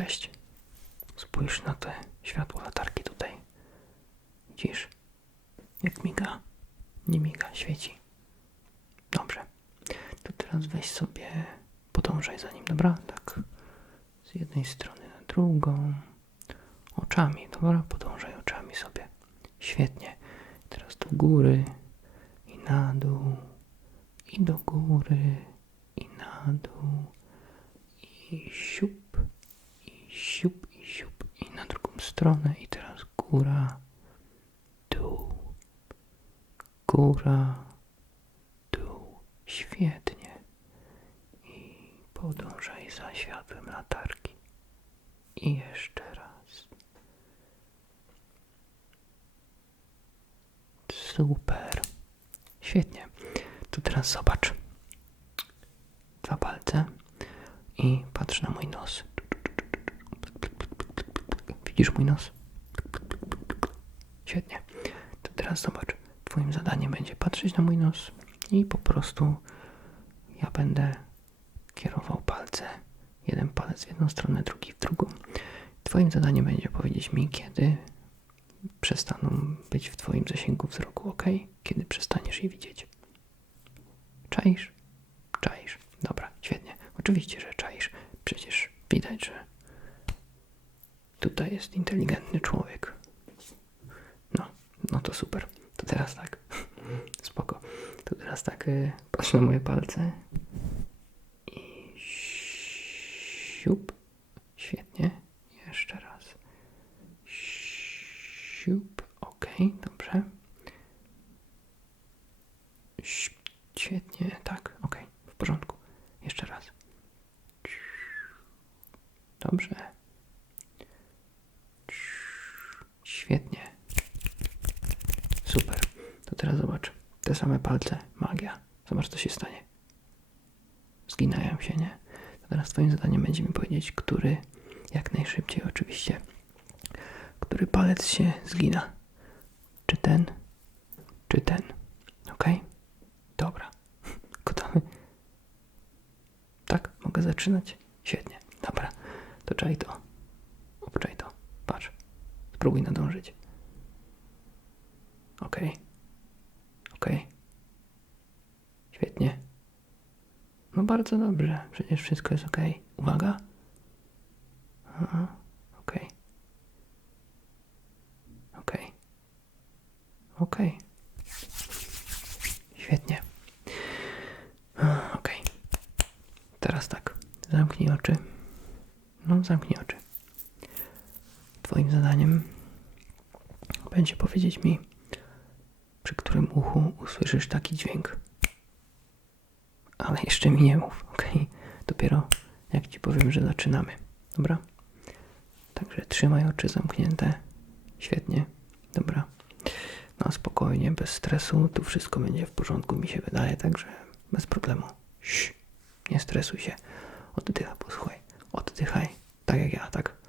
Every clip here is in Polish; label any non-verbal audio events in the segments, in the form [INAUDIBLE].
Cześć. Spójrz na te światło latarki tutaj. Widzisz? Jak miga? Nie miga, świeci. Dobrze. To teraz weź sobie, podążaj za nim, dobra? Tak. Z jednej strony na drugą. Oczami, dobra? Podążaj oczami sobie. Świetnie. Teraz do góry i na dół. I do góry i na dół. I siup. I siup, i siup. I na drugą stronę. I teraz góra, dół. Góra, dół. Świetnie. I podążaj za światłem latarki. I jeszcze raz. Super. Świetnie. To teraz zobacz. Dwa palce i patrz na mój nos. Widzisz mój nos? Świetnie. To teraz zobacz. Twoim zadaniem będzie patrzeć na mój nos i po prostu ja będę kierował palce. Jeden palec w jedną stronę, drugi w drugą. Twoim zadaniem będzie powiedzieć mi, kiedy przestaną być w Twoim zasięgu wzroku, ok? Kiedy przestaniesz je widzieć. Czaisz? Czaisz. Dobra, świetnie. Oczywiście, że czaisz. Przecież widać, że tutaj jest inteligentny człowiek. No, no to super. To teraz tak. [LAUGHS] Spoko. To teraz tak, y, na moje palce. I siup. Świetnie. Jeszcze raz. Siup. Ok, dobrze. Ś- Świetnie, tak, ok, w porządku. Jeszcze raz. Dobrze. Świetnie. Super. To teraz zobacz. Te same palce. Magia. Zobacz, co się stanie. Zginają się, nie? To teraz twoim zadaniem będzie mi powiedzieć, który, jak najszybciej oczywiście, który palec się zgina. Czy ten, czy ten. Ok? Dobra. [LAUGHS] Gotowy? Tak? Mogę zaczynać? Świetnie. Dobra. To czaj to. Spróbuj nadążyć. Ok. Ok. Świetnie. No bardzo dobrze. Przecież wszystko jest ok. Uwaga. Aha. Ok. Ok. Ok. Świetnie. Ok. Teraz tak. Zamknij oczy. No, zamknij oczy. Twoim zadaniem będzie powiedzieć mi, przy którym uchu usłyszysz taki dźwięk. Ale jeszcze mi nie mów, [LAUGHS] ok? Dopiero jak ci powiem, że zaczynamy. Dobra? Także trzymaj oczy zamknięte. Świetnie. Dobra. No spokojnie, bez stresu. Tu wszystko będzie w porządku, mi się wydaje, także bez problemu. Ś, nie stresuj się. Oddychaj, posłuchaj. Oddychaj. Tak jak ja, tak?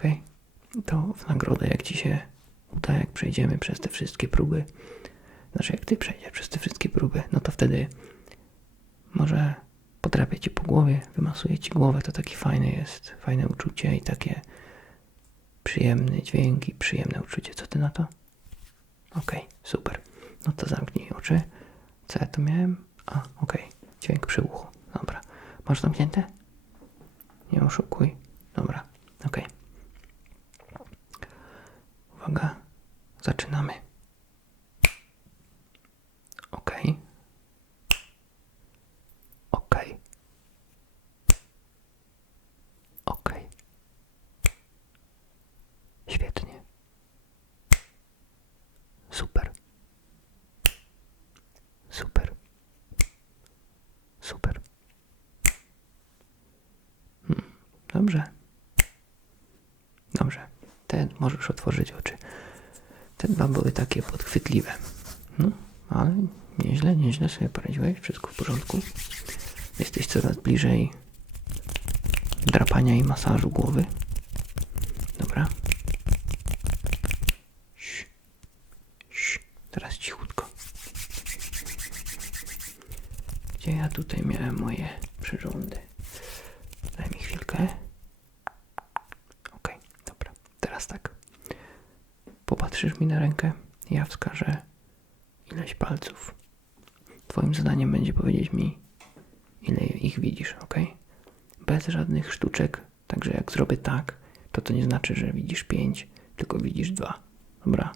Okej. To w nagrodę, jak ci się uda, jak przejdziemy przez te wszystkie próby, znaczy jak ty przejdziesz przez te wszystkie próby, no to wtedy może podrapię ci po głowie, wymasuję ci głowę, to taki fajny jest, fajne uczucie i takie przyjemny dźwięk i przyjemne uczucie. Co ty na to? Okej, super. No to zamknij oczy. Co ja miałem? A, okej. Dźwięk przy uchu. Dobra. Masz zamknięte? Nie oszukuj. Dobra, okej. Uwaga. Zaczynamy. Okej. Okej. Okej. Świetnie. Super. Super. Super. Hmm. Dobrze. Dobrze. Te możesz otworzyć oczy. Te dwa były takie podchwytliwe. No, ale nieźle, nieźle sobie poradziłeś. Wszystko w porządku. Jesteś coraz bliżej drapania i masażu głowy. Dobra. Cii. Cii. Teraz cichutko. gdzie ja tutaj miałem moje przyrządy. Daj mi chwilkę. Okej, dobra. Teraz tak. Popatrzysz mi na rękę, ja wskażę ileś palców. Twoim zadaniem będzie powiedzieć mi, ile ich widzisz, ok? Bez żadnych sztuczek. Także jak zrobię tak, to to nie znaczy, że widzisz pięć, tylko widzisz dwa. Dobra?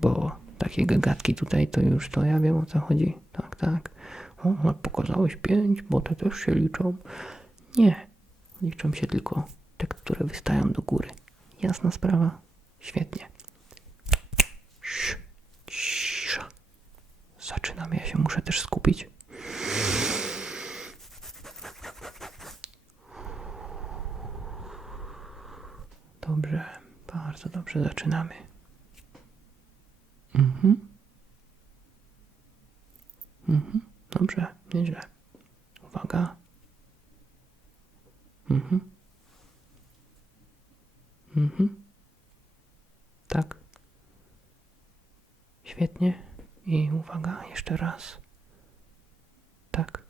Bo takie gagatki tutaj to już to ja wiem o co chodzi. Tak, tak. O, ale pokazałeś pięć, bo te też się liczą. Nie. Liczą się tylko te, które wystają do góry. Jasna sprawa? Świetnie. Sz, cisza. Zaczynam, ja się muszę też skupić. Dobrze, bardzo dobrze zaczynamy. Mhm. Mhm. Dobrze, nieźle. Uwaga. Mhm. Mhm. Tak. Świetnie. I uwaga, jeszcze raz. Tak.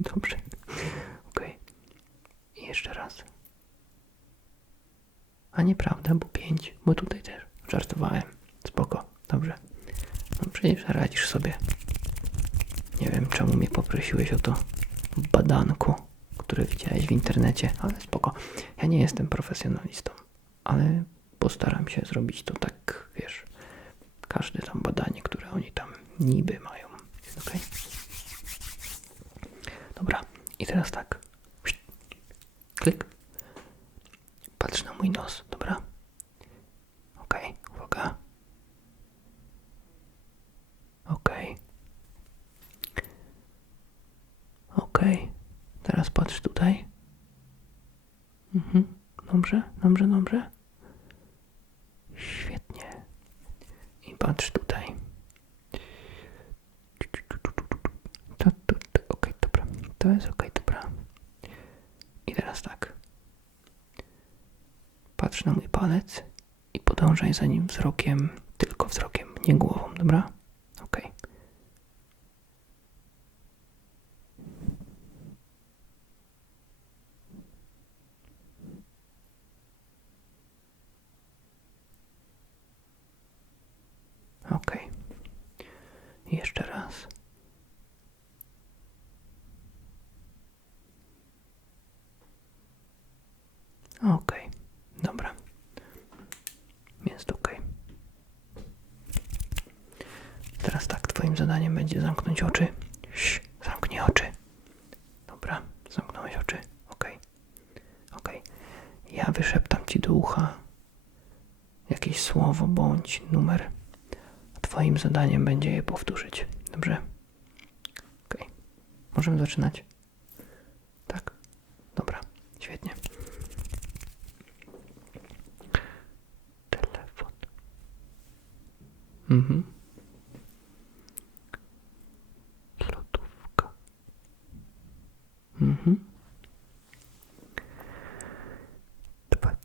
[LAUGHS] Dobrze. Okej. I jeszcze raz. A nieprawda, bo pięć, bo tutaj też żartowałem. Spoko, dobrze. No przecież radzisz sobie. Nie wiem, czemu mnie poprosiłeś o to badanko, które widziałeś w internecie, ale spoko. Ja nie jestem profesjonalistą, ale postaram się zrobić to tak, wiesz, każde tam badanie, które oni tam niby mają. Okej? Dobra, i teraz tak. Klik. Patrz na mój nos, dobra? Okej, uwaga. Okej. Okej. Teraz patrz tutaj. Mhm. Dobrze, dobrze, dobrze. Świetnie. I patrz tutaj. To, okej, dobra. To jest okej, dobra. I teraz tak. Patrz na mój palec i podążaj za nim wzrokiem, tylko wzrokiem, nie głową, dobra? Okej. Okej. I Jeszcze raz. Okej, dobra. Jest okej. Teraz tak, twoim zadaniem będzie zamknąć oczy. Ś, zamknij oczy. Dobra, zamknąłeś oczy. Okej. Okej. Ja wyszeptam ci do ucha jakieś słowo bądź numer. Twoim zadaniem będzie je powtórzyć. Dobrze? Okej. Możemy zaczynać? Tak? Dobra, świetnie. Telefon. Mhm.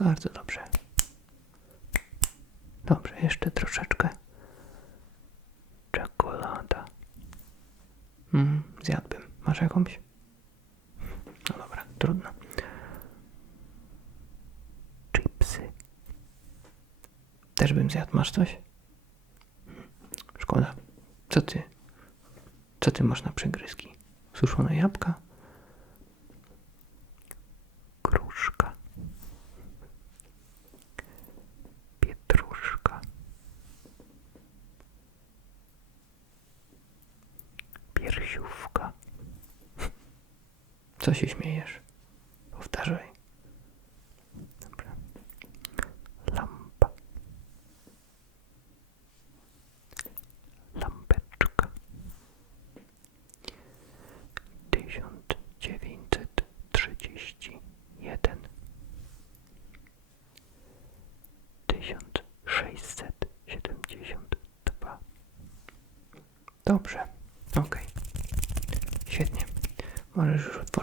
Bardzo dobrze. Dobrze, jeszcze troszeczkę. Czekolada. Mhm, zjadłbym. Masz jakąś? No dobra, trudno. Chipsy. Też bym zjadł. Masz coś? Szkoda. Co ty? Co ty masz na przegryzki? Suszone jabłka? Co się śmiejesz? Powtarzaj. Dobra. Lampa. Lampeczka. 1931. 1672. Dobrze.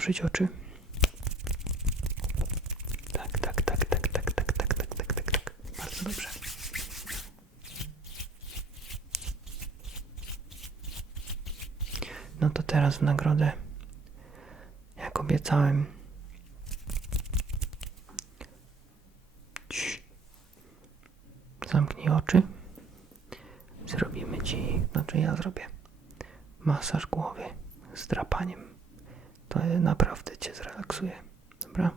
Otworzyć oczy. Tak, tak, tak, tak, tak, tak, tak, tak, tak, tak, tak. Bardzo dobrze. No to teraz w nagrodę, jak obiecałem, zamknij oczy. Zrobimy ci, znaczy ja zrobię masaż głowy z drapaniem. E, naprawdę cię zrelaksuje. Dobra?